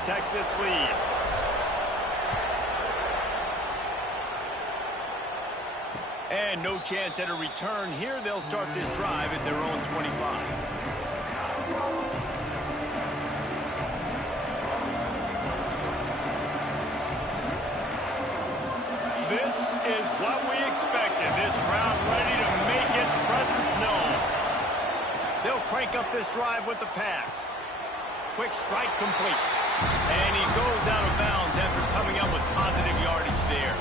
protect this lead. And no chance at a return here. They'll start this drive at their own 25. This is what we expected. This crowd ready to make its presence known. They'll crank up this drive with the pass. Quick strike complete. And he goes out of bounds after coming up with positive yardage there.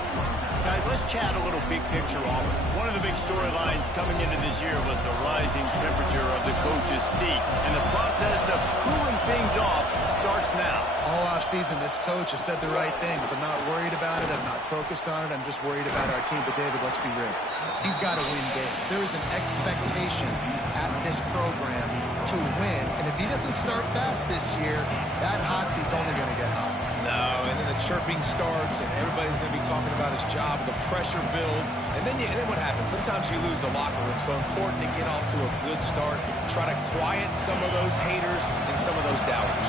Guys, let's chat a little big picture, Auburn. One of the big storylines coming into this year was the rising temperature of the coach's seat. And the process of cooling things off starts now. All offseason, this coach has said the right things. I'm not worried about it. I'm not focused on it. I'm just worried about our team. But, David, let's be real. He's got to win games. There is an expectation at this program to win. And if he doesn't start fast this year, that hot seat's only going to get hot. No, and then the chirping starts, and everybody's going to be talking about his job. The pressure builds, and then what happens? Sometimes you lose the locker room. So important to get off to a good start. Try to quiet some of those haters and some of those doubters.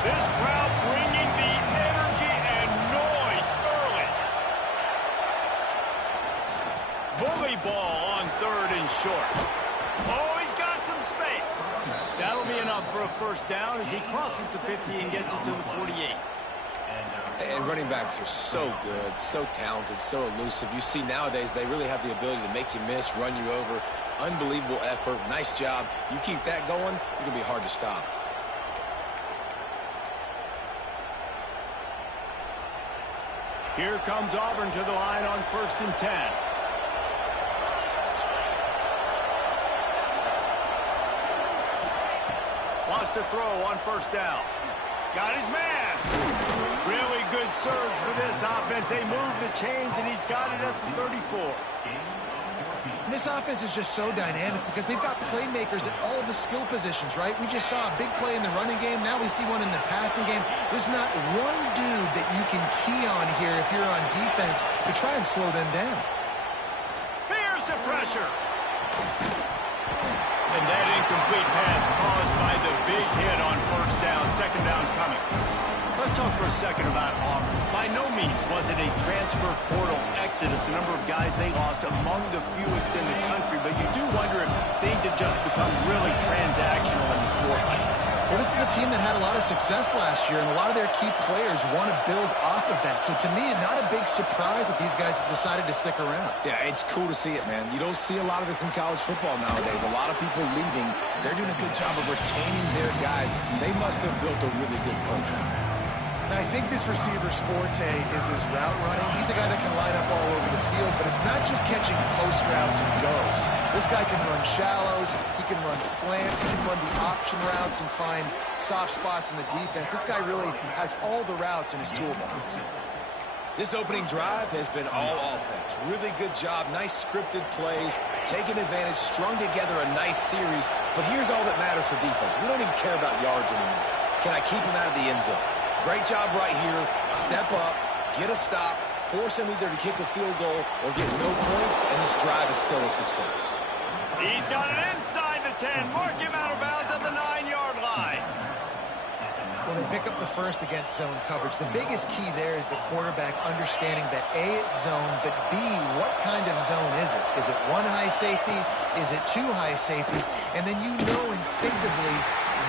This crowd bringing the energy and noise early. Bully ball on 3rd and short. Oh, he's got some space. That'll be enough for a first down as he crosses the 50 and gets it to the 48. And running backs are so good, so talented, so elusive. You see nowadays they really have the ability to make you miss, run you over. Unbelievable effort. Nice job. You keep that going, you're going to be hard to stop. Here comes Auburn to the line on 1st and 10. Lost a throw on 1st down. Got his man. Really good surge for this offense. They move the chains, and he's got it at the 34. And this offense is just so dynamic because they've got playmakers at all the skill positions, right? We just saw a big play in the running game. Now we see one in the passing game. There's not one dude that you can key on here if you're on defense to try and slow them down. Here's the pressure. And that incomplete pass caused by the big hit on 1st down. 2nd down coming. Let's talk for a second about Auburn. By no means was it a transfer portal exodus. The number of guys they lost among the fewest in the country. But you do wonder if things have just become really transactional in the sport. Well, this is a team that had a lot of success last year, and a lot of their key players want to build off of that. So to me, not a big surprise that these guys decided to stick around. Yeah, it's cool to see it, man. You don't see a lot of this in college football nowadays. A lot of people leaving. They're doing a good job of retaining their guys. They must have built a really good culture. And I think this receiver's forte is his route running. He's a guy that can line up all over the field, but it's not just catching post routes and goes. This guy can run shallows, he can run slants, he can run the option routes and find soft spots in the defense. This guy really has all the routes in his toolbox. This opening drive has been all offense. Really good job, nice scripted plays, taking advantage, strung together a nice series. But here's all that matters for defense. We don't even care about yards anymore. Can I keep him out of the end zone? Great job right here. Step up, get a stop, force him either to kick a field goal or get no points, and this drive is still a success. He's got it inside the 10. Mark him out of bounds at the 9-yard line. Well, they pick up the first against zone coverage. The biggest key there is the quarterback understanding that A, it's zone, but B, what kind of zone is it? Is it one high safety? Is it two high safeties? And then you know instinctively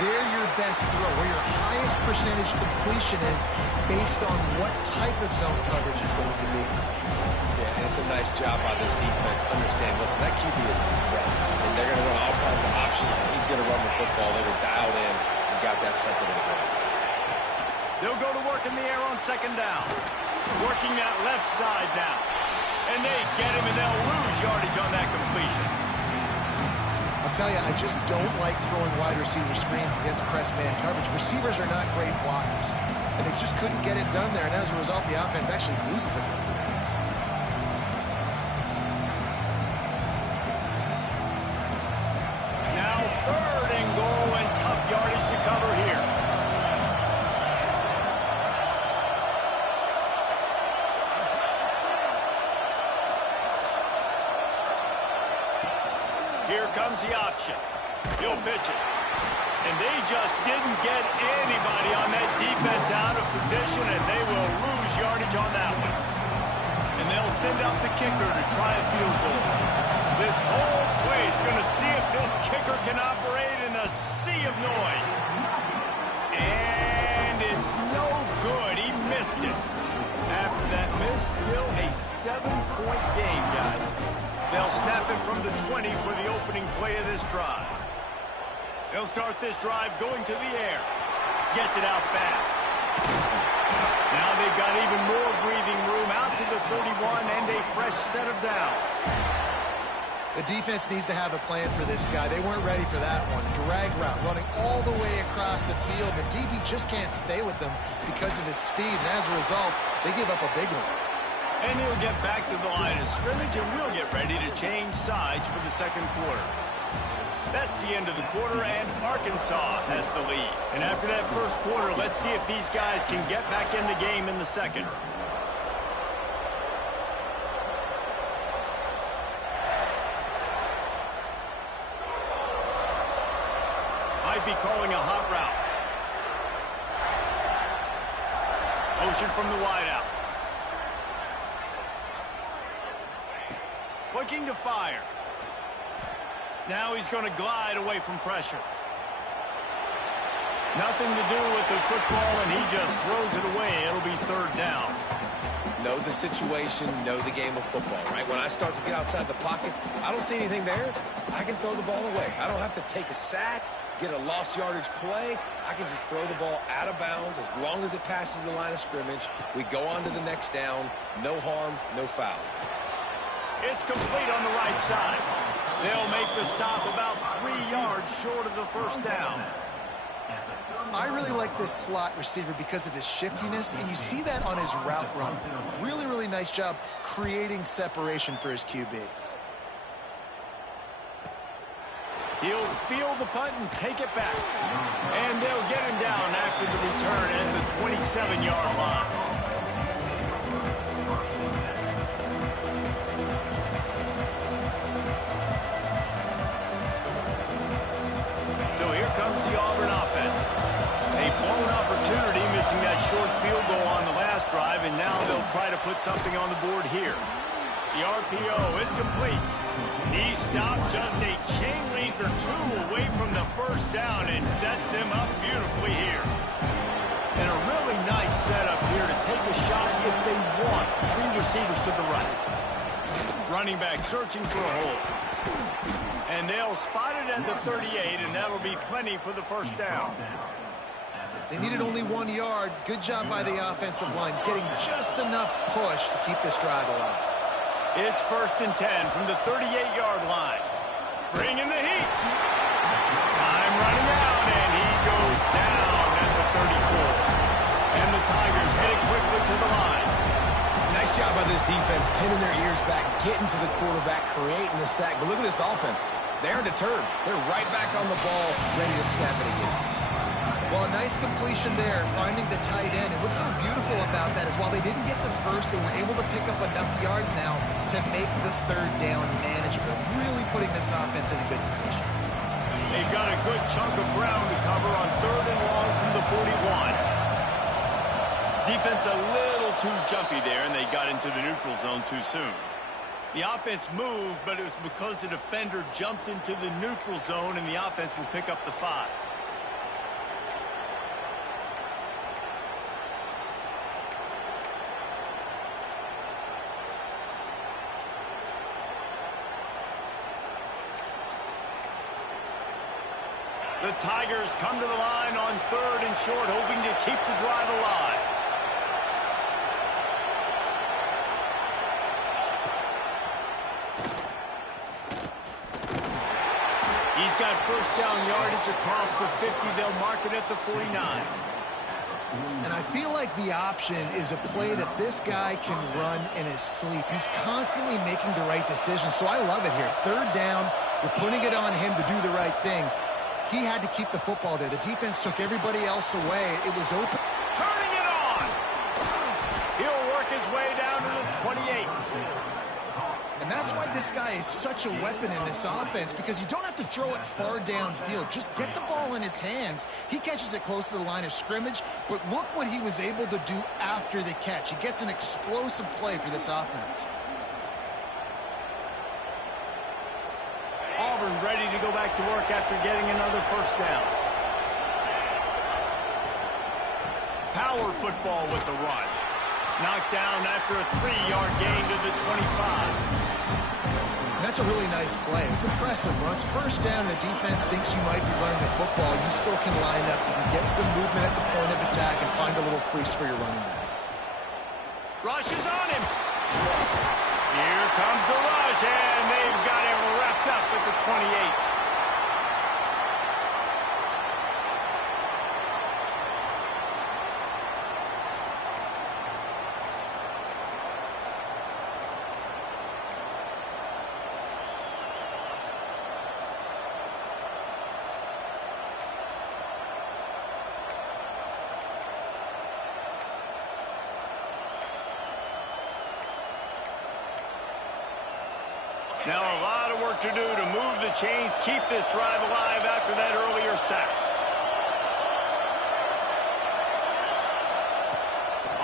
where your best throw, where your highest percentage completion is based on what type of zone coverage is going to be. Yeah, and it's a nice job by this defense. Understand, listen, that QB is a threat. And they're going to run all kinds of options, and he's going to run the football. They were dialed in and got that second to the ground. They'll go to work in the air on 2nd down. Working that left side now. And they get him, and they'll lose yardage on that completion. I'll tell you, I just don't like throwing wide receiver screens against press man coverage. Receivers are not great blockers, and they just couldn't get it done there, and as a result, the offense actually loses a couple of points. Now 3rd and goal and tough yardage to cover here. Here comes the option. He'll pitch it. And they just didn't get anybody on that defense. position, and they will lose yardage on that one. And they'll send out the kicker to try a field goal. This whole play is going to see if this kicker can operate in a sea of noise. And it's no good. He missed it. After that miss, still a 7-point game, guys. They'll snap it from the 20 for the opening play of this drive. They'll start this drive going to the air. Gets it out fast. Now they've got even more breathing room out to the 31 and a fresh set of downs. The defense needs to have a plan for this guy. They weren't ready for that one. Drag route running all the way across the field. The DB just can't stay with them because of his speed, and as a result, they give up a big one. And he'll get back to the line of scrimmage, and we'll get ready to change sides for the second quarter. That's the end of the quarter, and Arkansas has the lead. And after that first quarter, let's see if these guys can get back in the game in the second. Might be calling a hot route. Motion from the wideout. Looking to fire. Now he's going to glide away from pressure. Nothing to do with the football, and he just throws it away. It'll be third down. Know the situation, know the game of football, right? When I start to get outside the pocket, I don't see anything there. I can throw the ball away. I don't have to take a sack, get a lost yardage play. I can just throw the ball out of bounds as long as it passes the line of scrimmage. We go on to the next down. No harm, no foul. It's complete on the right side. They'll make the stop about 3 yards short of the first down. I really like this slot receiver because of his shiftiness, and you see that on his route run. Really, really nice job creating separation for his QB. He'll field the punt and take it back. And they'll get him down after the return at the 27-yard line. So here comes the Auburn offense. A blown opportunity, missing that short field goal on the last drive, and now they'll try to put something on the board here. The RPO, it's complete. He stopped just a chain link or two away from the first down and sets them up beautifully here. And a really nice setup here to take a shot if they want. 3 receivers to the right. Running back searching for a hole. And they'll spot it at the 38, and that'll be plenty for the first down. They needed only 1 yard. Good job by the offensive line, getting just enough push to keep this drive alive. It's 1st and 10 from the 38-yard line. Bringing the heat. Time running out, and he goes down at the 34. And the Tigers headed quickly to the line. Nice job by this defense, pinning their ears back, getting to the quarterback, creating the sack. But look at this offense. They're deterred. They're right back on the ball, ready to snap it again. Well, a nice completion there, finding the tight end. And what's so beautiful about that is while they didn't get the first, they were able to pick up enough yards now to make the third down manageable, really putting this offense in a good position. They've got a good chunk of ground to cover on 3rd and long from the 41. Defense a little too jumpy there, and they got into the neutral zone too soon. The offense moved, but it was because the defender jumped into the neutral zone, and the offense will pick up the 5. The Tigers come to the line on 3rd and short, hoping to keep the drive alive. He's got first down yardage across the 50. They'll mark it at the 49. And I feel like the option is a play that this guy can run in his sleep. He's constantly making the right decision, so I love it here. 3rd down, you're putting it on him to do the right thing. He had to keep the football there. The defense took everybody else away. It was open. Turning it on. He'll work his way down to the 28. And that's why this guy is such a weapon in this offense, because you don't have to throw it far downfield. Just get the ball in his hands. He catches it close to the line of scrimmage, but look what he was able to do after the catch. He gets an explosive play for this offense. Auburn ready to go back to work after getting another first down. Power football with the run. Knocked down after a 3-yard gain to the 25. That's a really nice play. It's impressive. When it's first down and the defense thinks you might be running the football, you still can line up. You can get some movement at the point of attack and find a little crease for your running back. Rush is on him. Here comes the rush, and they've got him wrapped up at the 28. Now a lot of work to do to move the chains, keep this drive alive after that earlier sack.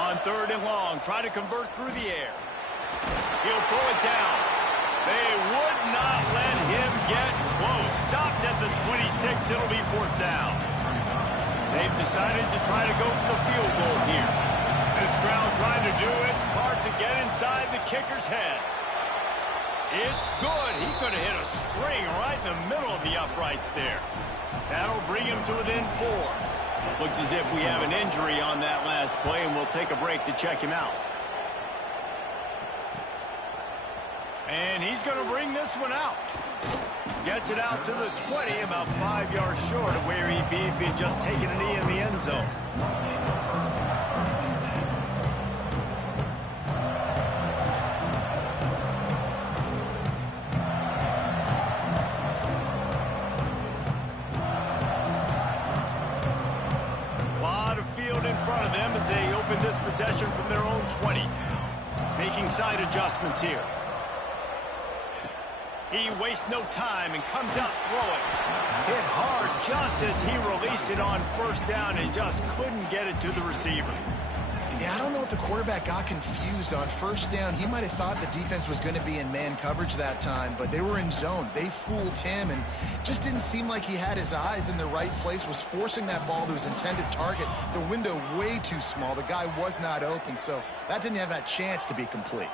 On 3rd and long, try to convert through the air. He'll pull it down. They would not let him get close. Stopped at the 26. It'll be 4th down. They've decided to try to go for the field goal here. This crowd trying to do its part to get inside the kicker's head. It's good. He could have hit a string right in the middle of the uprights there. That'll bring him to within 4. Looks as if we have an injury on that last play, and we'll take a break to check him out. And he's going to bring this one out. Gets it out to the 20, about 5 yards short of where he'd be if he'd just taken a knee in the end zone. This possession from their own 20. Making side adjustments here. He wastes no time and comes out throwing. Hit hard just as he released it on 1st down and just couldn't get it to the receiver. Yeah, I don't know if the quarterback got confused on 1st down. He might have thought the defense was going to be in man coverage that time, but they were in zone. They fooled him and just didn't seem like he had his eyes in the right place, was forcing that ball to his intended target. The window way too small. The guy was not open, so that didn't have that chance to be complete.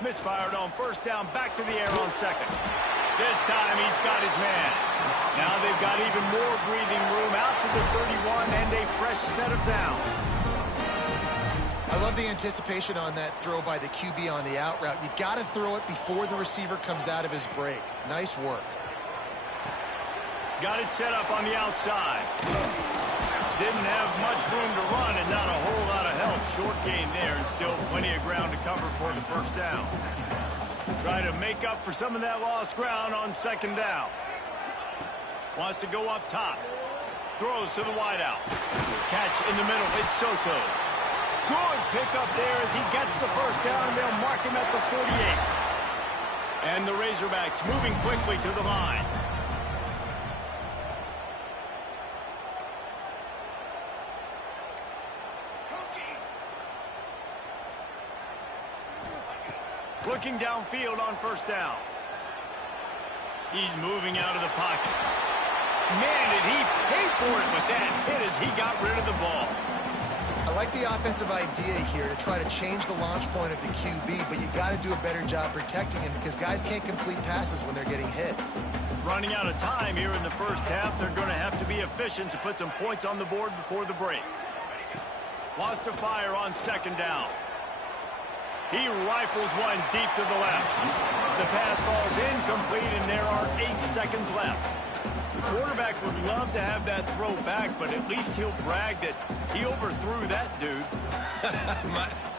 Misfired on 1st down, back to the air on 2nd. This time he's got his man. Now they've got even more breathing room out to the 31 and a fresh set of downs. I love the anticipation on that throw by the QB on the out route. You got to throw it before the receiver comes out of his break. Nice work. Got it set up on the outside. Didn't have much room to run and not a whole lot of help. Short gain there and still plenty of ground to cover for the 1st down. Try to make up for some of that lost ground on 2nd down. Wants to go up top. Throws to the wideout. Catch in the middle. It's Soto. Good pickup there as he gets the 1st down, and they'll mark him at the 48. And the Razorbacks moving quickly to the line. Looking downfield on 1st down. He's moving out of the pocket. Man, did he pay for it with that hit as he got rid of the ball. I like the offensive idea here to try to change the launch point of the QB, but you got to do a better job protecting him because guys can't complete passes when they're getting hit. Running out of time here in the 1st half, they're going to have to be efficient to put some points on the board before the break. Wants to fire on 2nd down. He rifles one deep to the left. The pass falls incomplete, and there are 8 seconds left. The quarterback would love to have that throw back, but at least he'll brag that he overthrew that dude.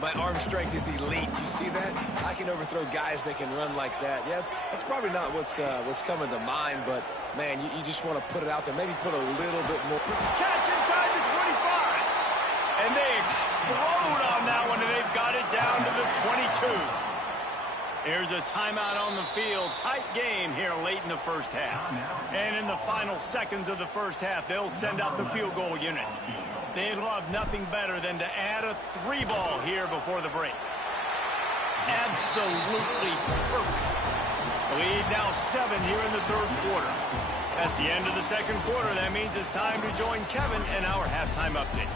my arm strength is elite. You see that? I can overthrow guys that can run like that. Yeah, that's probably not what's coming to mind, but, man, you just want to put it out there. Maybe put a little bit more. Catch inside the 25. And they explode on that one, and they've got it down to the 22. Here's a timeout on the field. Tight game here late in the first half. And in the final seconds of the first half, they'll send out the field goal unit. They'd love nothing better than to add a 3-ball here before the break. Absolutely perfect. The lead now 7 here in the third quarter. That's the end of the second quarter. That means it's time to join Kevin in our halftime update.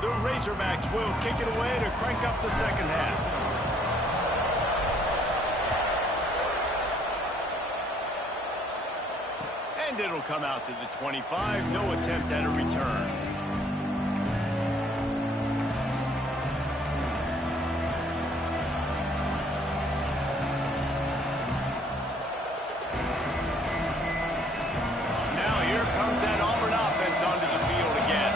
The Razorbacks will kick it away to crank up the second half. And it'll come out to the 25. No attempt at a return. Now here comes that Auburn offense onto the field again.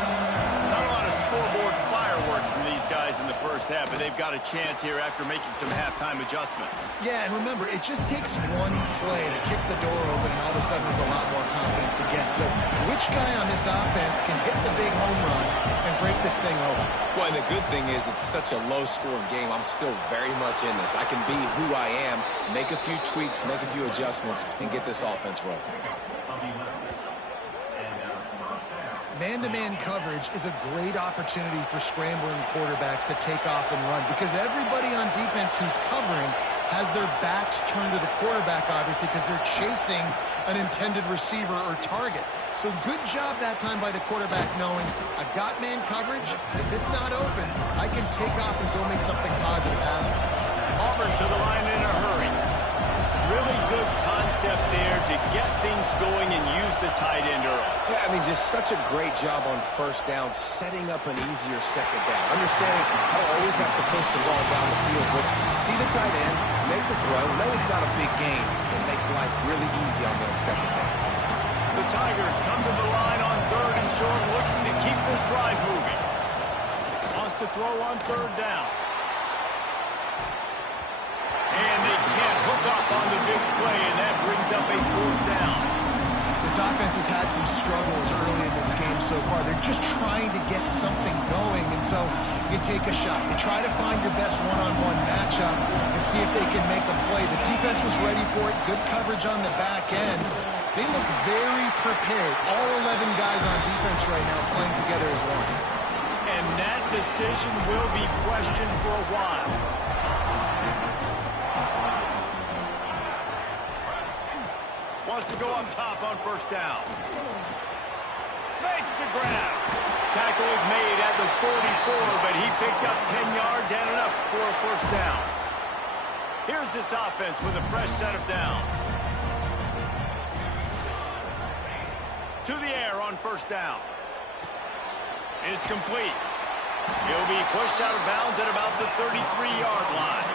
Not a lot of scoreboard fireworks from these guys in the first half, but they've got a chance here after making some halftime adjustments. Yeah, and remember, it just takes one play to kick the door open, and all of a sudden there's a lot more confidence again. So which guy on this offense can hit the big home run and break this thing open? Well, and the good thing is it's such a low-scoring game. I'm still very much in this. I can be who I am, make a few tweaks, make a few adjustments, and get this offense rolling. Man-to-man coverage is a great opportunity for scrambling quarterbacks to take off and run, because everybody on defense who's covering has their backs turned to the quarterback, obviously, because they're chasing an intended receiver or target. So good job that time by the quarterback knowing, I've got man coverage. If it's not open, I can take off and go make something positive happen. Auburn to the line in a hurry. Really good concept there to get things going and use the tight end early. Yeah, I mean, just such a great job on first down, setting up an easier second down. Understanding I don't always have to push the ball down the field, but see the tight end, make the throw. No, it's not a big gain. It makes life really easy on that second down. The Tigers come to the line on third and short, looking to keep this drive moving. Wants to throw on third down. And they can't hook up on the big play, and that brings up a fourth down. This offense has had some struggles early in this game so far. They're just trying to get something going, and so you take a shot. You try to find your best one-on-one matchup and see if they can make a play. The defense was ready for it. Good coverage on the back end. They look very prepared. All 11 guys on defense right now playing together as one. And that decision will be questioned for a while. Wants to go up top on first down. Makes the grab. Tackle is made at the 44, but he picked up 10 yards and enough for a first down. Here's this offense with a fresh set of downs. To the air on first down. It's complete. He'll be pushed out of bounds at about the 33-yard line.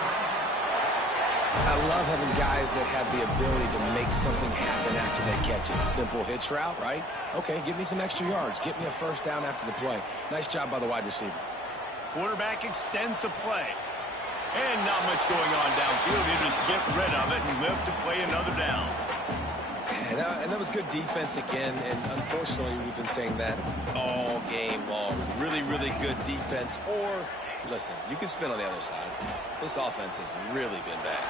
I love having guys that have the ability to make something happen after they catch it. Simple hitch route, right? Okay, give me some extra yards. Get me a first down after the play. Nice job by the wide receiver. Quarterback extends the play. And not much going on downfield. He just get rid of it and live to play another down. And that was good defense again, and unfortunately we've been saying that all game long. Really, really good defense. Or, listen, you can spin on the other side. This offense has really been bad.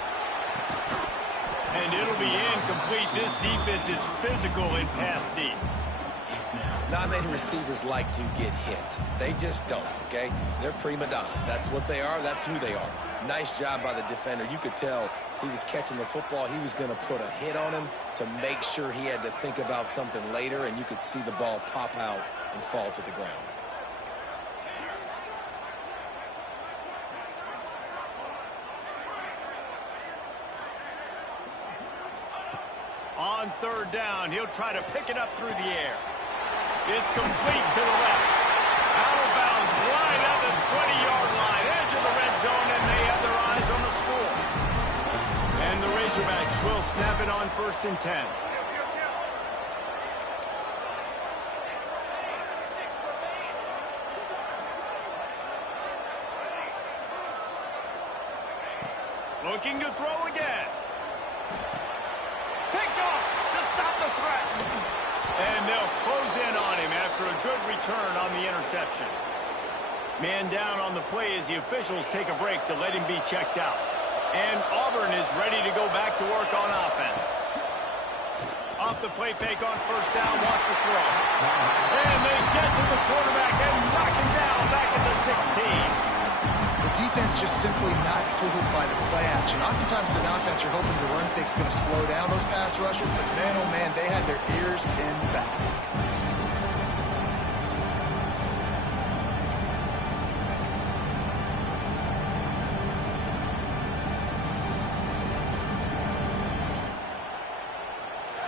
And it'll be incomplete. This defense is physical in pass deep. Not many receivers like to get hit. They just don't, okay? They're prima donnas. That's what they are. That's who they are. Nice job by the defender. You could tell he was catching the football. He was going to put a hit on him to make sure he had to think about something later, and you could see the ball pop out and fall to the ground. On third down, he'll try to pick it up through the air. It's complete to the left. Out of bounds, right at the 20-yard line, edge of the red zone, and they have their eyes on the score. And the Razorbacks snap it on 1st and 10. Looking to throw again. Picked off to stop the threat. And they'll close in on him after a good return on the interception. Man down on the play as the officials take a break to let him be checked out. And Auburn is ready to go back to work on offense. Off the play fake on 1st down, wants to throw. And they get to the quarterback and knock him down back at the 16. The defense just simply not fooled by the play action. Oftentimes, as an offense, you're hoping the run fake's going to slow down those pass rushers, but man, oh man, they had their ears pinned back.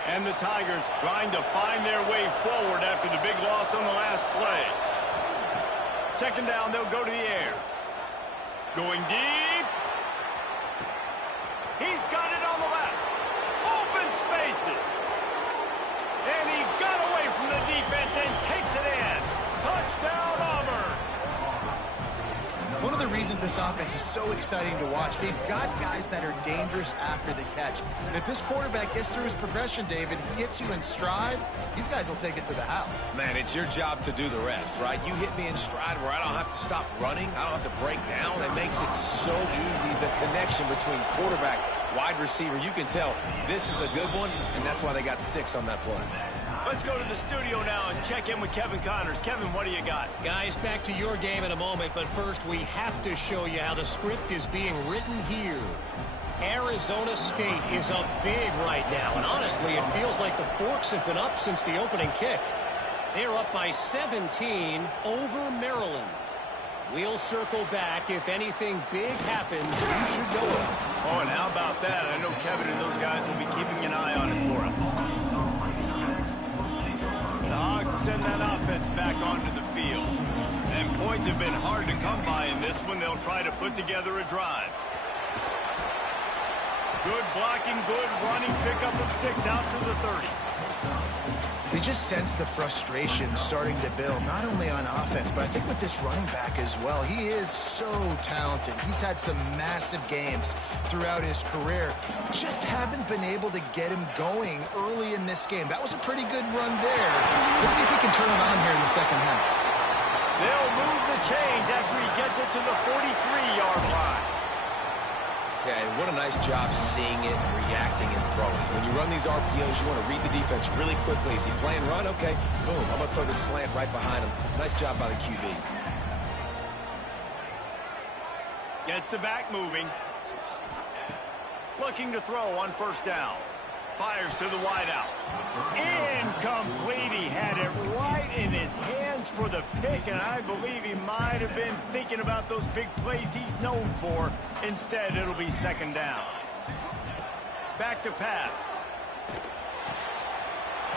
And the Tigers trying to find their way forward after the big loss on the last play. 2nd down, they'll go to the air. Going deep. He's got it on the left. Open spaces. And he got away from the defense and takes it in. Touchdown, Auburn. One of the reasons this offense is so exciting to watch, they've got guys that are dangerous after the catch. And if this quarterback gets through his progression, David, hits you in stride, these guys will take it to the house. Man, it's your job to do the rest, right? You hit me in stride where I don't have to stop running. I don't have to break down. It makes it so easy, the connection between quarterback, wide receiver. You can tell this is a good one, and that's why they got 6 on that play. Let's go to the studio now and check in with Kevin Connors. Kevin, what do you got? Guys, back to your game in a moment, but first we have to show you how the script is being written here. Arizona State is up big right now, and honestly, it feels like the Forks have been up since the opening kick. They're up by 17 over Maryland. We'll circle back. If anything big happens, you should know it. Oh, and how about that? I know Kevin and those guys will be keeping an eye on it for us. The Hogs send that offense back onto the field. And points have been hard to come by in this one. They'll try to put together a drive. Good blocking, good running, pickup of 6 out to the 30. They just sense the frustration starting to build, not only on offense, but I think with this running back as well. He is so talented. He's had some massive games throughout his career. Just haven't been able to get him going early in this game. That was a pretty good run there. Let's see if he can turn it on here in the 2nd half. They'll move the chains after he gets it to the 43-yard line. Yeah, and what a nice job seeing it, reacting, and throwing. When you run these RPOs, you want to read the defense really quickly. Is he playing run? Okay, boom. I'm going to throw the slant right behind him. Nice job by the QB. Gets the back moving. Looking to throw on 1st down. Fires to the wideout. Incomplete. He had it right in his hands for the pick, and I believe he might have been thinking about those big plays he's known for. Instead, it'll be 2nd down. Back to pass.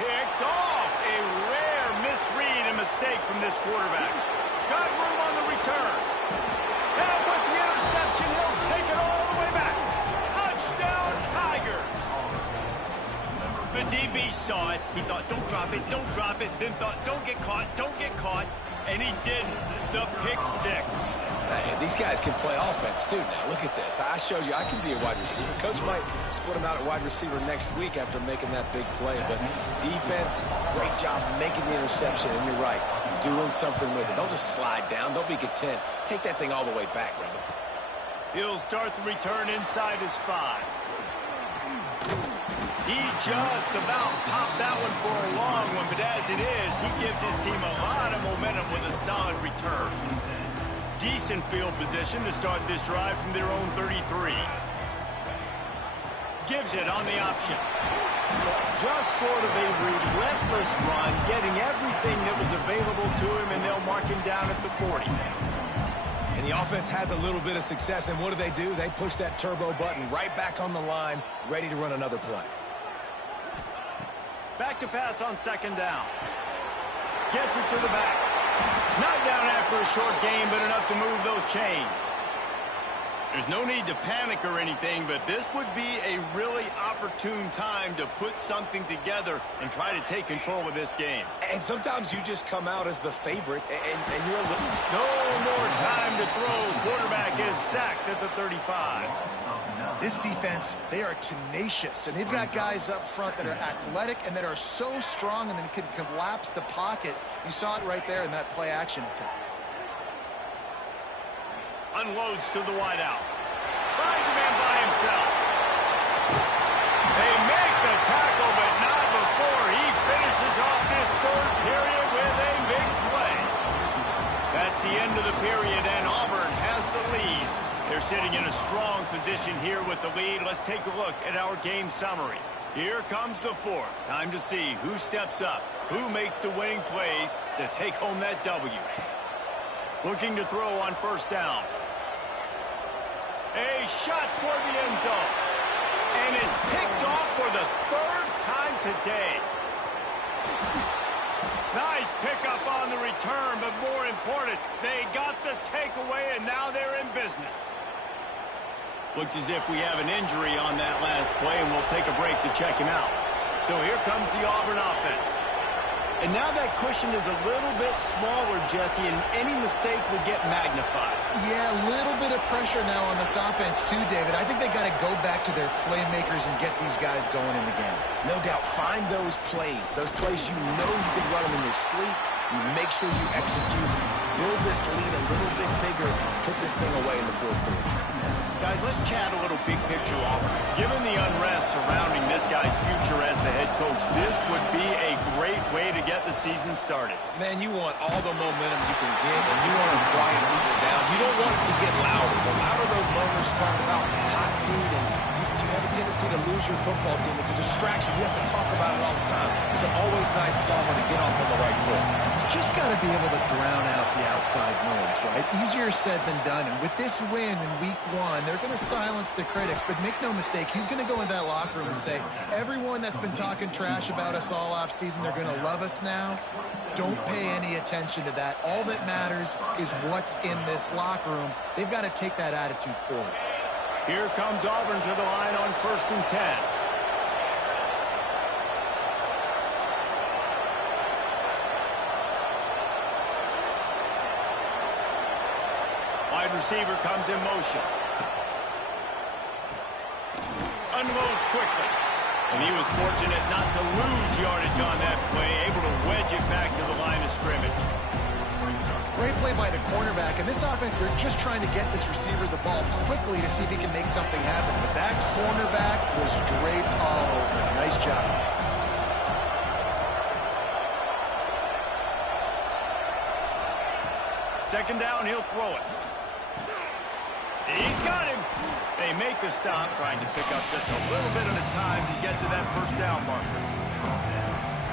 Picked off. A rare misread and mistake from this quarterback. Got room on the return. And with the interception, he'll take it all the way back. Touchdown, Tigers. The DB saw it. He thought, don't drop it, don't drop it. Then thought, don't get caught, don't get caught. And he didn't. The pick 6. Hey, these guys can play offense, too. Now, look at this. I showed you I can be a wide receiver. Coach might split him out at wide receiver next week after making that big play. But defense, great job making the interception. And you're right, doing something with it. Don't just slide down. Don't be content. Take that thing all the way back, brother. He'll start the return inside his 5. He just about popped that one for a long one, but as it is, he gives his team a lot of momentum with a solid return. Decent field position to start this drive from their own 33. Gives it on the option. Just sort of a relentless run, getting everything that was available to him, and they'll mark him down at the 40. And the offense has a little bit of success, and what do? They push that turbo button right back on the line, ready to run another play. Back to pass on 2nd down. Gets it to the back. Not down after a short game, but enough to move those chains. There's no need to panic or anything, but this would be a really opportune time to put something together and try to take control of this game. And sometimes you just come out as the favorite, and you're a little... No more time to throw. Quarterback is sacked at the 35. This defense, they are tenacious, and they've got guys up front that are athletic and that are so strong and then can collapse the pocket. You saw it right there in that play-action attempt. Unloads to the wideout. Finds a man by himself. They make the tackle, but not before he finishes off this third period with a big play. That's the end of the period, and Auburn has the lead. They're sitting in a strong position here with the lead. Let's take a look at our game summary. Here comes the fourth. Time to see who steps up, who makes the winning plays to take home that W. Looking to throw on first down. A shot toward the end zone. And it's picked off for the third time today. Nice pickup on the return, but more important, they got the takeaway, and now they're in business. Looks as if we have an injury on that last play, and we'll take a break to check him out. So here comes the Auburn offense. And now that cushion is a little bit smaller, Jesse, and any mistake would get magnified. Yeah, a little bit of pressure now on this offense too, David. I think they got to go back to their playmakers and get these guys going in the game. No doubt, find those plays you know you can run them in your sleep. You make sure you execute, build this lead a little bit bigger, put this thing away in the fourth quarter. Guys, let's chat a little big picture, Auburn. Given the unrest surrounding this guy's future as the head coach, this would be a great way to get the season started. Man, you want all the momentum you can get, and you want to quiet people down. You don't want it to get louder. The louder those murmurs talk about hot seat, and you have a tendency to lose your football team. It's a distraction. You have to talk about it all the time. It's always nice, calmer to get off on the right foot. You just got to be able to drown out the outside noise, right? Easier said than done. And with this win in week one, they're going to silence the critics. But make no mistake, he's going to go into that locker room and say, everyone that's been talking trash about us all offseason, they're going to love us now. Don't pay any attention to that. All that matters is what's in this locker room. They've got to take that attitude forward. Here comes Auburn to the line on 1st and 10. Wide receiver comes in motion. Unloads quickly. And he was fortunate not to lose yardage on that play, able to wedge it back to the line of scrimmage. Great play by the cornerback. And this offense, they're just trying to get this receiver the ball quickly to see if he can make something happen. But that cornerback was draped all over him. Nice job. Second down, he'll throw it. He's got him. They make the stop, trying to pick up just a little bit at a time to get to that first down marker.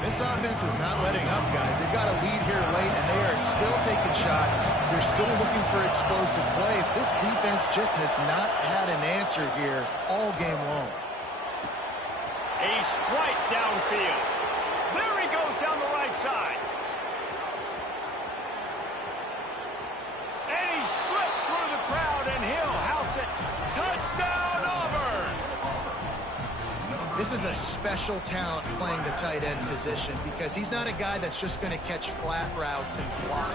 This offense is not letting up, guys. They've got a lead here late, and they are still taking shots. They're still looking for explosive plays. This defense just has not had an answer here all game long. A strike downfield. There he goes down the right side. And he slipped through the crowd, and he'll house it. Touchdown, Auburn! This is a special talent playing the tight end position because he's not a guy that's just going to catch flat routes and block.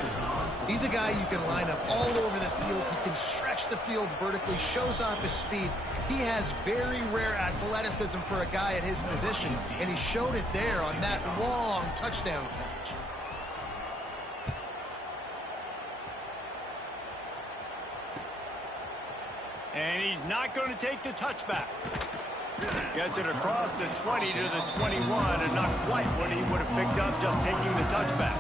He's a guy you can line up all over the field. He can stretch the field vertically, shows off his speed. He has very rare athleticism for a guy at his position, and he showed it there on that long touchdown catch. And he's not going to take the touchback. Gets it across the 20 to the 21, and not quite what he would have picked up just taking the touchback.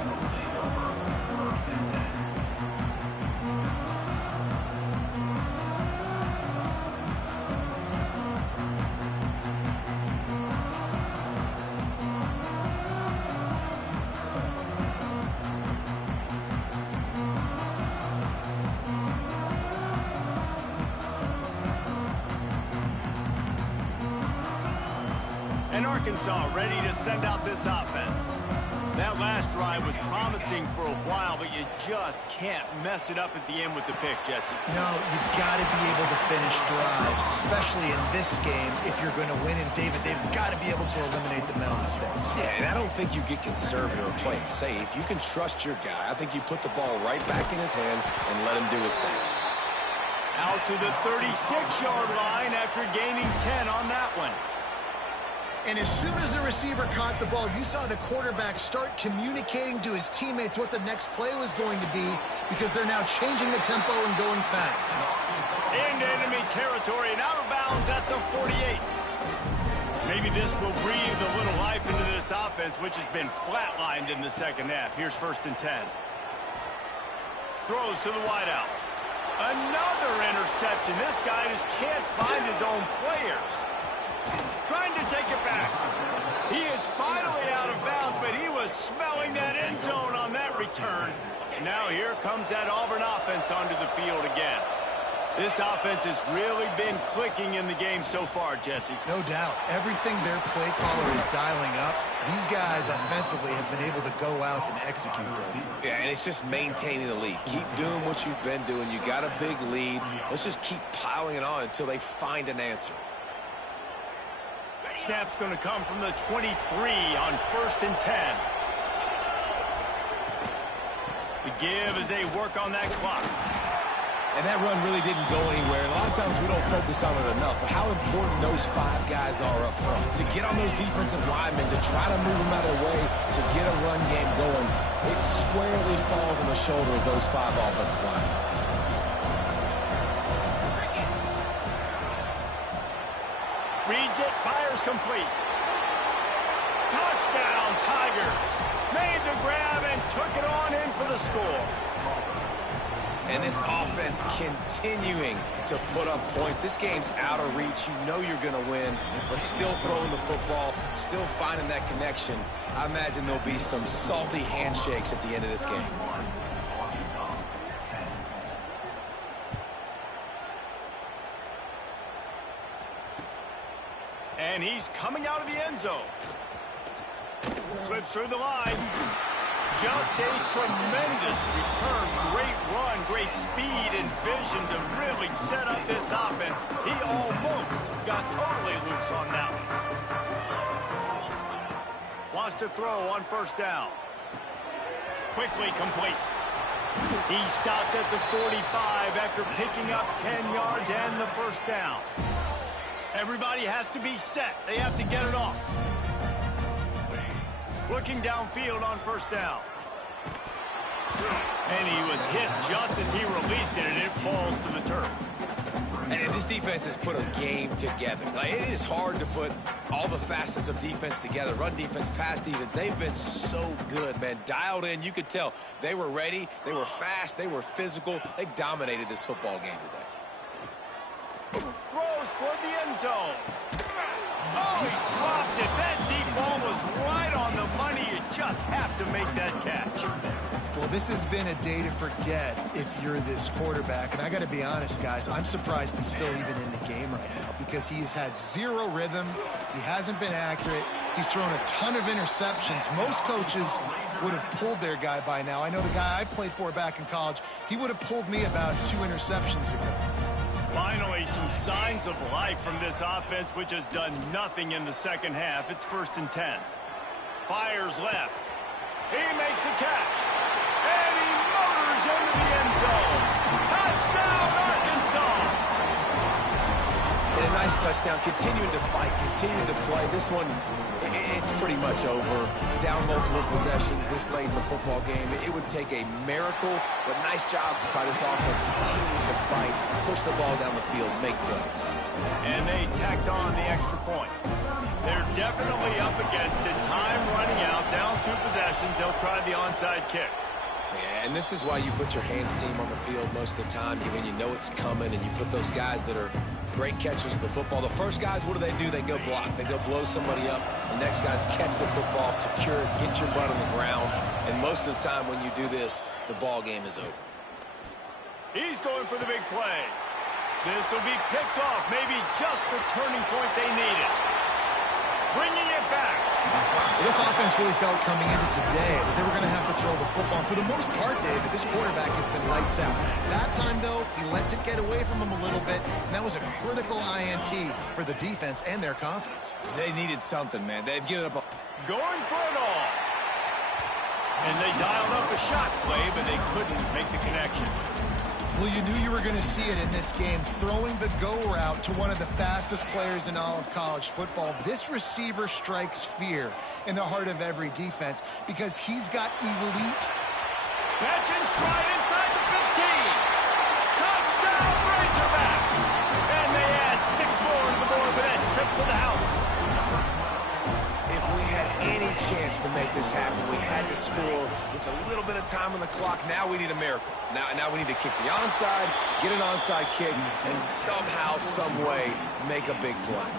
And Arkansas ready to send out this offense. That last drive was promising for a while, but you just can't mess it up at the end with the pick, Jesse. No, you've got to be able to finish drives, especially in this game. If you're going to win, and David, they've got to be able to eliminate the mental mistakes. Yeah, and I don't think you get conservative or play it safe. You can trust your guy. I think you put the ball right back in his hands and let him do his thing. Out to the 36-yard line after gaining 10 on that one. And as soon as the receiver caught the ball, you saw the quarterback start communicating to his teammates what the next play was going to be, because they're now changing the tempo and going fast. Into enemy territory and out of bounds at the 48. Maybe this will breathe a little life into this offense, which has been flatlined in the second half. Here's 1st and 10. Throws to the wideout. Another interception. This guy just can't find his own players. Trying to take it back. He is finally out of bounds, but he was smelling that end zone on that return. Now here comes that Auburn offense onto the field again. This offense has really been clicking in the game so far, Jesse. No doubt. Everything their play caller is dialing up, these guys offensively have been able to go out and execute them. Yeah, and it's just maintaining the lead. Keep doing what you've been doing. You got a big lead. Let's just keep piling it on until they find an answer. Snap's going to come from the 23 on 1st and 10. The give as they work on that clock. And that run really didn't go anywhere. And a lot of times we don't focus on it enough, but how important those 5 guys are up front. To get on those defensive linemen, to try to move them out of the way, to get a run game going, it squarely falls on the shoulder of those 5 offensive linemen. Reads it, fires complete. Touchdown, Tigers. Made the grab and took it on in for the score. And this offense continuing to put up points. This game's out of reach. You know you're going to win, but still throwing the football, still finding that connection. I imagine there'll be some salty handshakes at the end of this game. And he's coming out of the end zone. Slips through the line. Just a tremendous return. Great run, great speed and vision to really set up this offense. He almost got totally loose on that one. Wants to throw on 1st down. Quickly complete. He stopped at the 45 after picking up 10 yards and the 1st down. Everybody has to be set. They have to get it off. Looking downfield on 1st down. And he was hit just as he released it, and it falls to the turf. And this defense has put a game together. Like, it is hard to put all the facets of defense together. Run defense, pass defense. They've been so good, man. Dialed in. You could tell they were ready. They were fast. They were physical. They dominated this football game today. Throws toward the end zone. Oh, he dropped it. That deep ball was right on the money. You just have to make that catch. Well, this has been a day to forget if you're this quarterback. And I got to be honest, guys, I'm surprised he's still even in the game right now, because he's had 0 rhythm. He hasn't been accurate. He's thrown a ton of interceptions. Most coaches would have pulled their guy by now. I know the guy I played for back in college, he would have pulled me about 2 interceptions ago. Finally, some signs of life from this offense, which has done nothing in the second half. It's 1st and 10. Fires left. He makes the catch. And he motors into the end zone. Touchdown, Arkansas! And a nice touchdown. Continuing to fight, continuing to play. This one, it's pretty much over. Down multiple possessions this late in the football game. It would take a miracle, but nice job by this offense continuing to fight, push the ball down the field, make plays. And they tacked on the extra point. They're definitely up against it. Time running out, down 2 possessions. They'll try the onside kick. Yeah, and this is why you put your hands team on the field most of the time, when you know it's coming, and you put those guys that are great catchers of the football. The first guys, what do? They go block. They go blow somebody up. The next guys catch the football, secure it, get your butt on the ground. And most of the time when you do this, the ball game is over. He's going for the big play. This will be picked off. Maybe just the turning point they needed. Bringing it back. This offense really felt coming into today that they were going to have to throw the football. And for the most part, David, this quarterback has been lights out. That time, though, he lets it get away from him a little bit, and that was a critical INT for the defense and their confidence. They needed something, man. They've given up a... Going for it all. And they dialed up a shot play, but they couldn't make the connection. Well, you knew you were going to see it in this game, throwing the go route to one of the fastest players in all of college football. This receiver strikes fear in the heart of every defense because he's got elite. Catch and stride inside the 15. Touchdown, Razorbacks. And they add 6 more to the board with that trip to the house. If we had any chance to make this happen, we had to score with a little bit of time on the clock. Now we need a miracle. Now we need to kick the onside, get an onside kick, and somehow, some way, make a big play.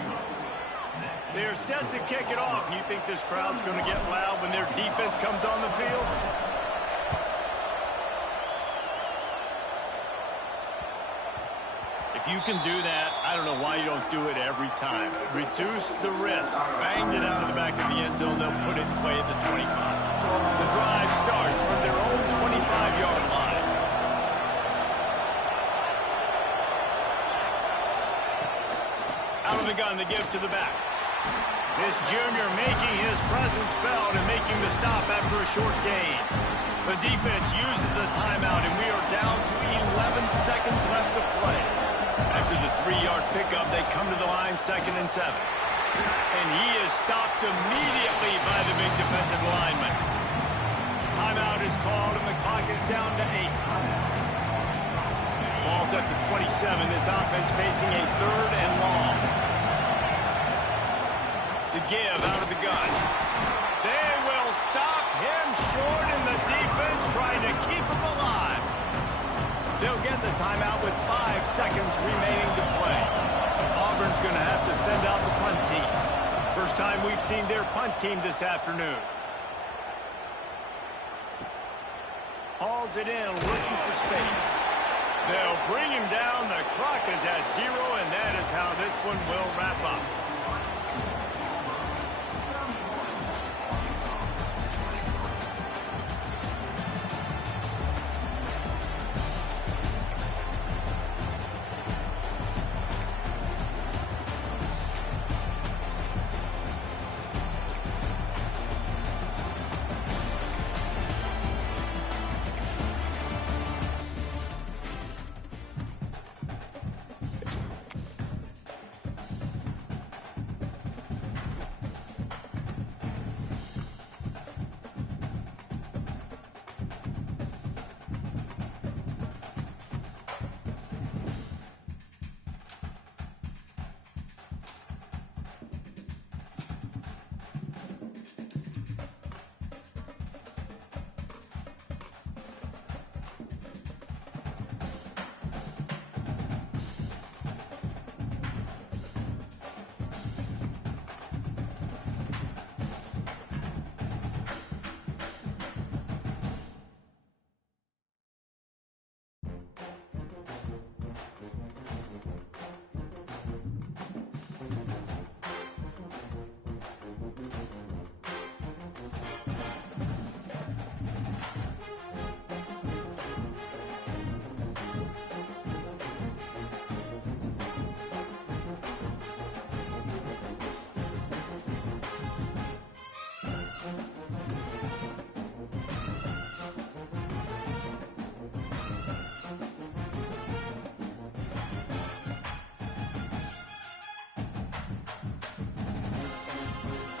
They're set to kick it off. You think this crowd's going to get loud when their defense comes on the field? If you can do that, I don't know why you don't do it every time. Reduce the risk. Banged it out of the back of the end zone. They'll put it in play at the 25. The drive starts from their own 25-yard line. Out of the gun to give to the back. This junior making his presence felt and making the stop after a short gain. The defense uses a timeout, and we are down to 11 seconds left to play. After the 3-yard pickup, they come to the line 2nd and 7. And he is stopped immediately by the big defensive lineman. Timeout is called, and the clock is down to 8. Ball's at the 27. This offense facing a 3rd and long. The give out of the gun. They will stop him short, and the defense trying to keep him alive. They'll get the timeout with 5 seconds remaining to play. Auburn's going to have to send out the punt team. First time we've seen their punt team this afternoon. Hauls it in, looking for space. They'll bring him down. The clock is at 0, and that is how this one will wrap up.